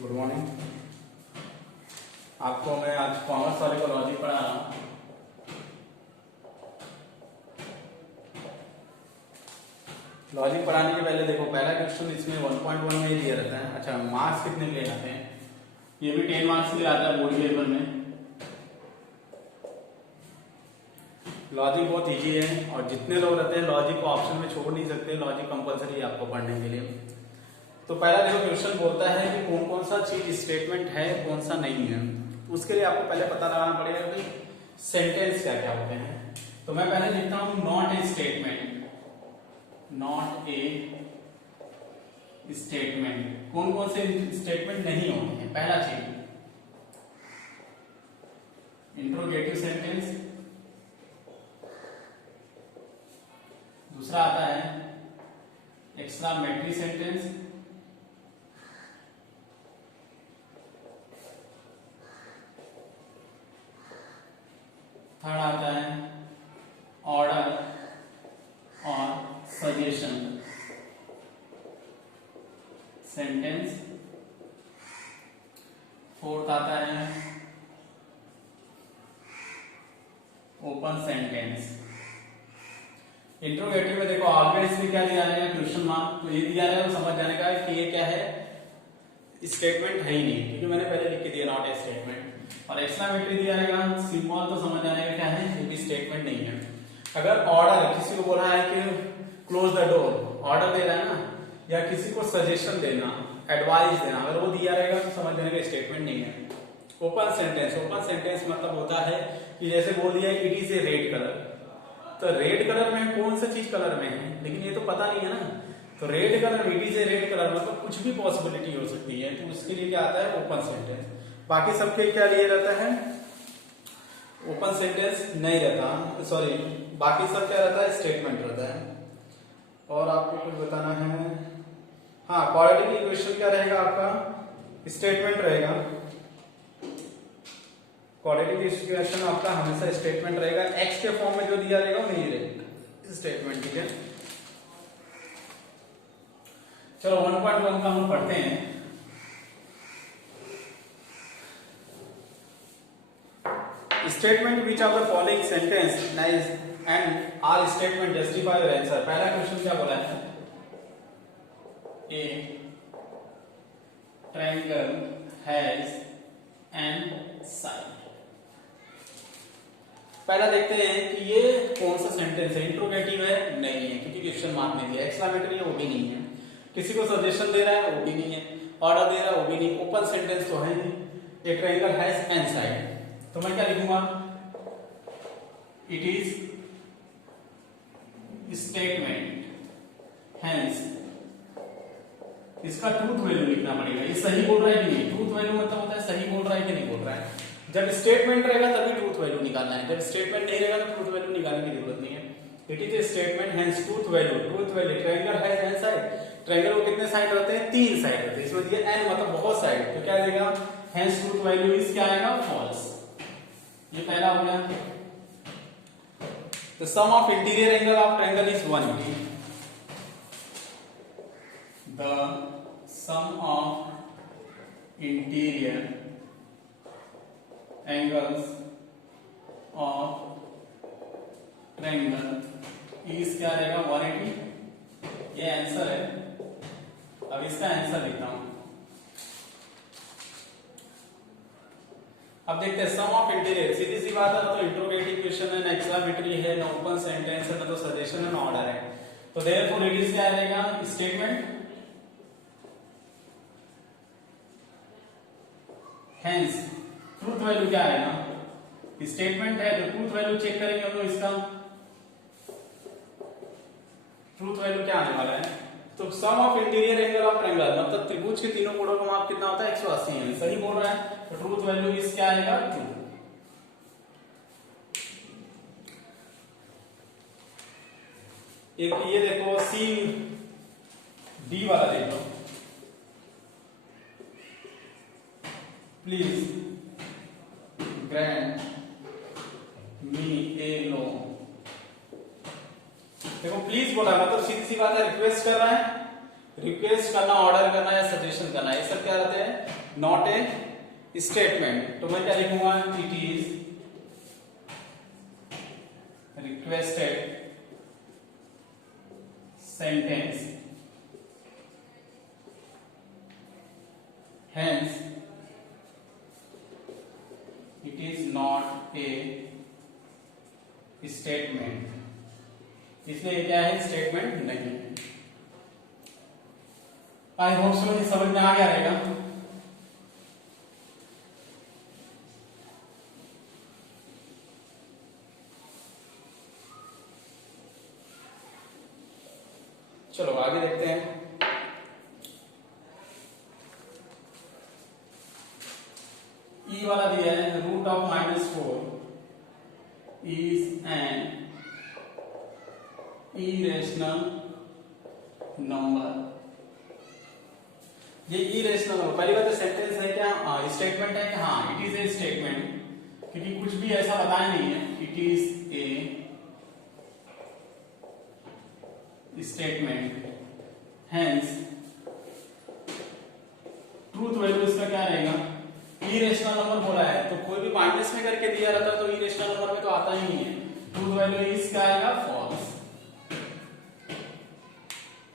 Good morning. आपको मैं आज कॉमर्स वाले को लॉजिक पढ़ा रहा हूँ। लॉजिक पढ़ाने के पहले देखो, पहला क्वेश्चन इसमें 1.1 में ही दिया रहता है। अच्छा, मार्क्स कितने ले जाते हैं? ये भी 10 मार्क्स के लिए आता है बोर्ड के पेपर में। लॉजिक बहुत इजी है और जितने लोग रहते हैं लॉजिक को ऑप्शन में छोड़ नहीं सकते। लॉजिक कंपलसरी है आपको पढ़ने के लिए। तो पहला देखो, क्वेश्चन बोलता है कि कौन कौन सा चीज स्टेटमेंट है, कौन सा नहीं है। उसके लिए आपको पहले पता लगाना पड़ेगा कि सेंटेंस क्या क्या होते हैं। तो मैं पहले लिखता हूं not a statement. Not a statement, कौन कौन से स्टेटमेंट नहीं होते हैं। पहला चीज इंट्रोगेटिव सेंटेंस, दूसरा आता है एक्सक्लामेटरी सेंटेंस, थर्ड आता है ऑर्डर और सजेशन सेंटेंस, फोर्थ आता है ओपन सेंटेंस। इंट्रोगेटिव में देखो ऑलवेज में क्या दिया जाएगा, क्वेश्चन मार्क। तो ये दिया जाएगा तो समझ जाने का कि ये क्या है, स्टेटमेंट है ही नहीं, क्योंकि मैंने पहले लिख के दिया नॉट ए स्टेटमेंट। और एक्सक्लामेटरी दिया जाएगा सिंबल, तो समझ जाने का क्या है, ये भी स्टेटमेंट नहीं है। अगर ऑर्डर, किसी को बोला है कि क्लोज द डोर, ऑर्डर दे रहा है ना, या किसी को सजेशन देना, एडवाइस देना, अगर वो दिया रहेगा तो समझ जाने का स्टेटमेंट नहीं है। ओपन सेंटेंस, ओपन सेंटेंस मतलब होता है कि जैसे बोल दिया it is A red colour, तो रेड कलर में कौन सा चीज कलर में है, लेकिन ये तो पता नहीं है ना। तो red colour, it is A red colour मतलब कुछ भी पॉसिबिलिटी हो सकती है। तो उसके लिए क्या आता है, ओपन सेंटेंस। बाकी सबके क्या लिए रहता है, ओपन सेंटेंस नहीं रहता, सॉरी, बाकी सब क्या रहता है, स्टेटमेंट रहता है। और आपको कुछ बताना है, हाँ, क्वाड्रेटिक इक्वेशन क्या रहेगा आपका, स्टेटमेंट रहेगा। क्वाड्रेटिक इक्वेशन आपका हमेशा स्टेटमेंट रहेगा। एक्स के फॉर्म में जो दिया रहेगा वो नहीं रहेगा, स्टेटमेंट। ठीक है, चलो 1.1 का हम पढ़ते हैं। Statement which of the following sentence and are statement justify your answer. पहला क्वेश्चन क्या बोला है, a triangle has an side. पहला देखते हैं कि ये कौन सा सेंटेंस है। इंट्रोगेटिव है, नहीं है क्योंकि क्वेश्चन मार्क नहीं दिया। एक्सक्लामेटरी है, वो भी नहीं है। किसी को सजेशन दे रहा है, वो भी नहीं है। ऑर्डर दे रहा है, वो भी नहीं। ओपन सेंटेंस तो है नहीं। ए ट्रायंगल हैज एन साइड, तो मैं क्या लिखूंगा, इट इज स्टेटमेंट हैंस। इसका ट्रूथ वैल्यू लिखना पड़ेगा, ये सही बोल रहा है कि नहीं। ट्रूथ वैल्यू मतलब होता है सही बोल रहा है कि नहीं बोल रहा है। जब स्टेटमेंट रहेगा तभी ट्रूथ वैल्यू निकालना है, जब स्टेटमेंट नहीं रहेगा तो ट्रूथ वैल्यू निकालने की जरूरत नहीं है। It is a statement hence truth value. Truth value, triangle has an side. Triangle को कितने साइड रहते हैं, 3 साइड रहते हैं। इसमें दिया एन मतलब बहुत साइड, तो क्या देगा, हैंस ट्रूथ वैल्यू इज क्या आएगा, फॉल्स। ये पहला हो गया। The sum of interior angle of triangle is 180। The sum of interior angles of triangle is क्या रहेगा, 180। ये आंसर है। अब इसका आंसर लिखता हूं। अब देखते हैं सम ऑफ इंटीरियर। सीधी सी बात है, ना तो इंट्रोगेटिव क्वेश्चन है, ना एक्सक्लामेटरी है, ना ओपन सेंटेंस है, ना तो सजेशन है, ना ऑर्डर है। तो देयरफॉर इट इज क्या रहेगा, स्टेटमेंट हैंस। ट्रूथ वैल्यू क्या आएगा, स्टेटमेंट है तो ट्रूथ वैल्यू चेक करेंगे हम लोग। इसका ट्रूथ वैल्यू क्या आने वाला है, तो sum of interior angle of triangle मतलब त्रिभुज के तीनों कोणों का माप कितना होता है, 180 है। सही बोल रहा है, तो ट्रूथ वैल्यू इस क्या आएगा, ट्रू। एक ये देखो, सी डी वाला देख लो please, grant me a loan. देखो प्लीज बोला मतलब सीधी सी बात है, रिक्वेस्ट कर रहा है। रिक्वेस्ट करना, ऑर्डर करना या सजेशन करना, ये सब क्या रहते हैं, नॉट ए स्टेटमेंट, तो मैं क्या लिखूंगा, it is requested sentence, hence it is not a statement, इसलिए ये क्या है, स्टेटमेंट नहीं। आई होप सो ये समझ में आ गया रहेगा। चलो आगे देखते हैं। ई वाला दिया है, root of -4 is an irrational number. ये इरेशनल नंबर, पहली बात तो सेंटेंस है क्या, स्टेटमेंट है कि हाँ इट इज ए स्टेटमेंट, क्योंकि कुछ भी ऐसा बताया नहीं है, it is a statement, hence truth value इसका क्या रहेगा, इरेशनल नंबर बोला है तो कोई भी माइनस में करके दिया रहता तो इरेशनल नंबर में तो आता ही नहीं है। ट्रूथ वैल्यू इज क्या आएगा, फॉल्स।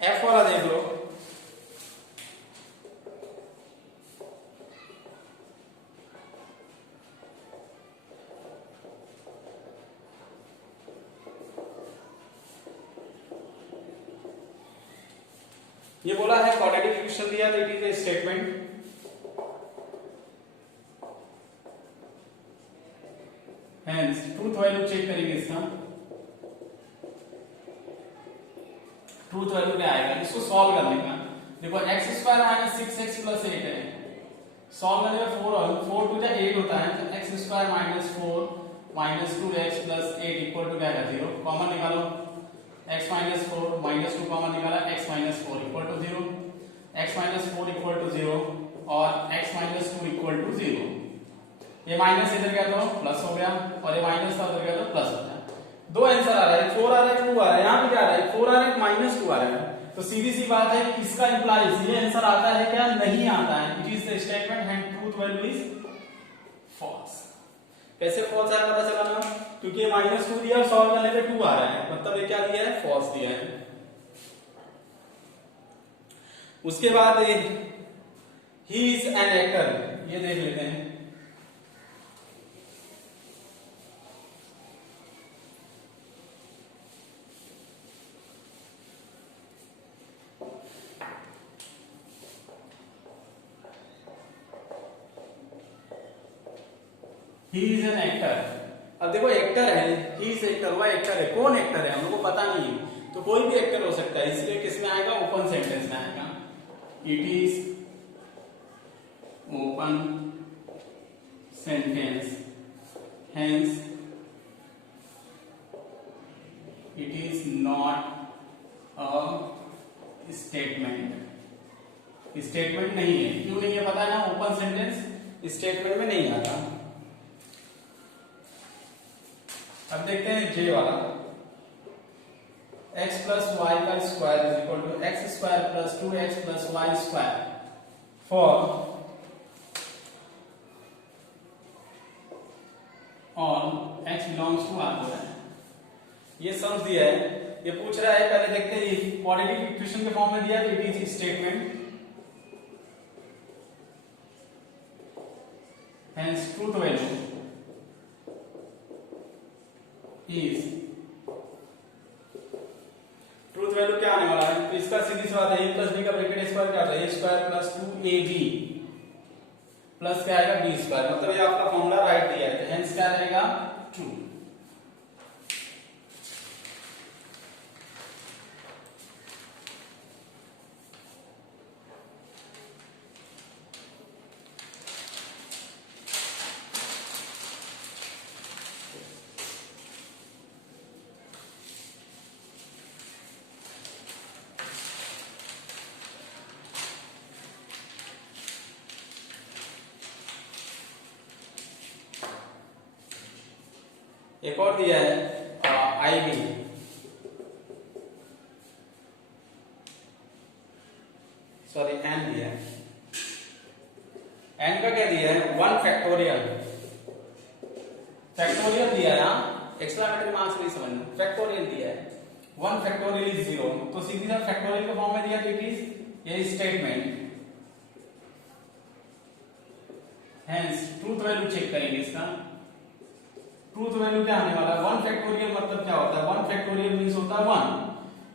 एफ वाला देख लो, ये बोला है क्वाड्रेटिक इक्वेशन दिया तो it is a statement, hence truth value check करेंगे इसका। ट्रूथ वैल्यू क्या आएगा, इसको सॉल्व करने का, देखो x² - 6x + 8 है, सॉल्व करने में 4 2 8 होता है, तो x² - 4 - 2x + 8 इक्वल टू क्या है, 0। कॉमन निकालो, x - 4 -2 कॉमन निकाला, x - 4 equal to 0, x - 4 equal to 0 और x - 2 इक्वल टू 0। ये माइनस इधर गया तो प्लस हो गया और ये माइनस था उधर गया तो प्लस हो गया। दो आंसर आ रहा है, 4 आ रहा है, 2 आ रहा है, यहाँ पे क्या आ रहा है, 4 आ रहा है, -2 आ रहा है। तो सीधी सी बात है कि इसका इंप्लाइज ये आंसर आता है क्या, नहीं आता है। It is the statement and truth value is false. कैसे फॉल्स आया पता चला ना, क्योंकि ये -2 दिया और सॉल्व करने पे 2 आ रहा है, मतलब ये क्या दिया है, फॉल्स दिया है। उसके बाद ही इज एन एक्टर, ये देख लेते हैं। He is an actor. अब देखो एक्टर है, ही इज एक्टर, वह एक्टर है, कौन एक्टर है हम लोग को पता नहीं है, तो कोई भी एक्टर हो सकता है, इसलिए किसमें आएगा, ओपन सेंटेंस में आएगा। It is open sentence, hence it is not a statement. Statement नहीं है, क्यों नहीं है पता है ना, ओपन सेंटेंस स्टेटमेंट में नहीं आता। अब देखते हैं जे वाला, x + y का square is equal to x² + 2x + y² for all x belongs to R। ये सम्स दिया है, ये पूछ रहा है, पहले देखते हैं क्वाड्रेटिक इक्वेशन के फॉर्म में दिया तो it is statement, hence truth value is, truth value क्या आने वाला है, तो इसका सीधी सी बात है, a + b का ब्रैकेट स्क्वायर क्या होता है, a² + 2ab प्लस क्या आएगा, b², मतलब ये आपका फॉर्मूला राइट दिया है, तो हेंस क्या रहेगा, ट्रू। एक और दिया है IB, सॉरी N दिया है, n का क्या दिया है 1 फैक्टोरियल, फैक्टोरियल दिया है, एक्सक्लेमेटरी मार्क्स नहीं समझना, फैक्टोरियल दिया है 1 फैक्टोरियल इज 0, तो सीधी सा फैक्टोरियल के फॉर्म में दिया तो इट इज ये statement, hence truth value check करेंगे इसका, ट्रूथ वैल्यू क्या आने वाला है 1 फैक्टोरियल, मतलब क्या होता है 1 फैक्टोरियल मींस होता है 1,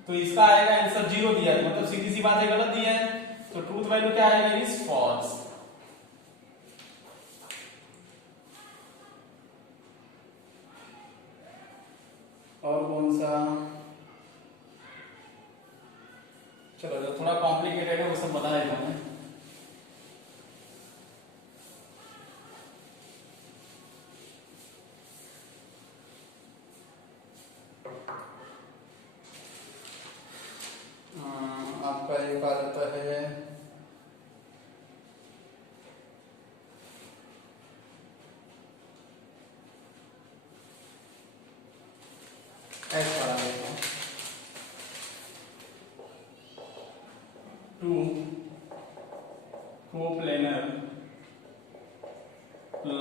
तो इसका आएगा आंसर 0 दिया है, मतलब सीधी सी बात है गलत दिया है, तो ट्रूथ वैल्यू क्या आएगा इज फॉल्स। और कौन सा, चलो जो थोड़ा कॉम्प्लिकेटेड है वो सब बता देता हूं। आपका एक आ जाता है ऐसा देता हूं, 2 coplanar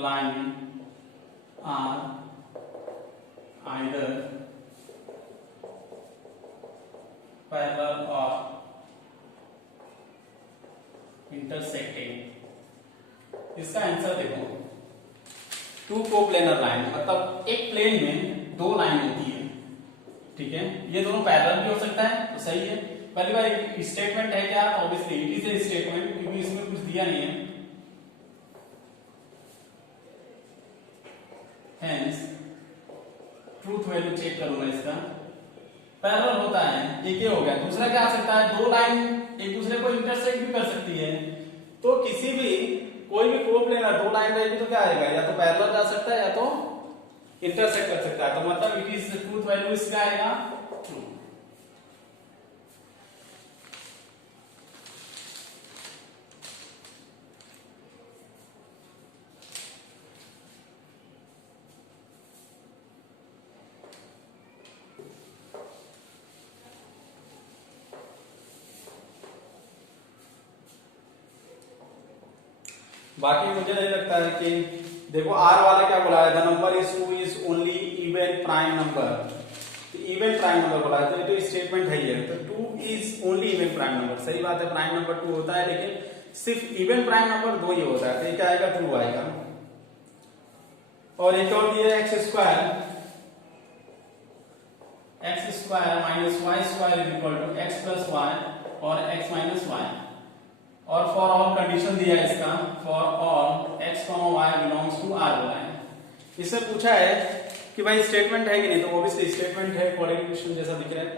line are either parallel और इंटरसेक्टिंग। इसका आंसर देखो 2 कोप्लेनर लाइन मतलब एक प्लेन में 2 लाइन होती है, ठीक है, ये दोनों पैरेलल भी हो सकता है तो सही है। पहली बार एक स्टेटमेंट है क्या, obviously it is a statement क्योंकि इसमें कुछ दिया नहीं है, हेंस ट्रूथ वैल्यू चेक करूंगा इसका, पैरेलल होता है, एक हो गया। दूसरा क्या आ सकता है 2 लाइन एक दूसरे को इंटरसेक्ट भी कर सकती है, तो किसी भी कोई भी कोप्लेनर 2 लाइन रहेगी तो क्या आएगा, या तो पैरेलल जा सकता है या तो इंटरसेक्ट कर सकता है, तो मतलब इट इज ट्रूथ वैल्यू इसका आएगा ट्रू। बाकी मुझे नहीं लगता है कि देखो आर वाला क्या बोला है, the number is 2 is only even prime number, तो इवन प्राइम नंबर बोला है, तो स्टेटमेंट है ये, तो 2 is only even prime number, सही बात है, प्राइम नंबर 2 होता है लेकिन सिर्फ इवन प्राइम नंबर 2 ही होता है, तो ये क्या आएगा ट्रू आएगा। और एक और दिया x square minus y square is equal to x plus y और एक्स माइनस वाई, और फॉर ऑल कंडीशन दिया है इसका, for all x y belongs to R y. इससे पूछा है कि भाई स्टेटमेंट है कि नहीं, तो ऑब्वियसली स्टेटमेंट है, क्वालिफिकेशन जैसा दिख रहा है।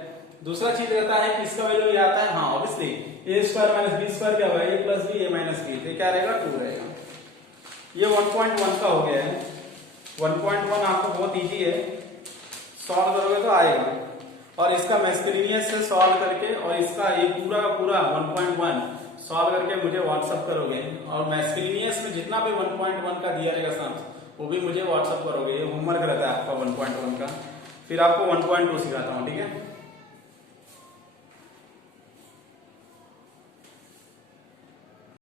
दूसरा चीज रहता है कि इसका वैल्यू ये आता है, हाँ ऑब्वियसली ए स्क्वायर माइनस बी स्क्वायर क्या होगा, ए प्लस बी ए माइनस बी, तो क्या रहेगा ट्रू रहेगा। ये 1.1 का हो गया है, 1.1 आपको बहुत इजी है, सॉल्व करोगे तो आएगा, और इसका मैस्कुलिनियस से सॉल्व करके और इसका ये पूरा का पूरा 1.1 सॉल्व करके मुझे व्हाट्सअप करोगे, और मैस्कुलिनियस में जितना भी 1.1 का दिया रहेगा सम वो भी मुझे व्हाट्सअप करोगे, ये होमवर्क रहता है आपका 1.1 का, फिर आपको 1.2 सिखाता हूँ, ठीक है।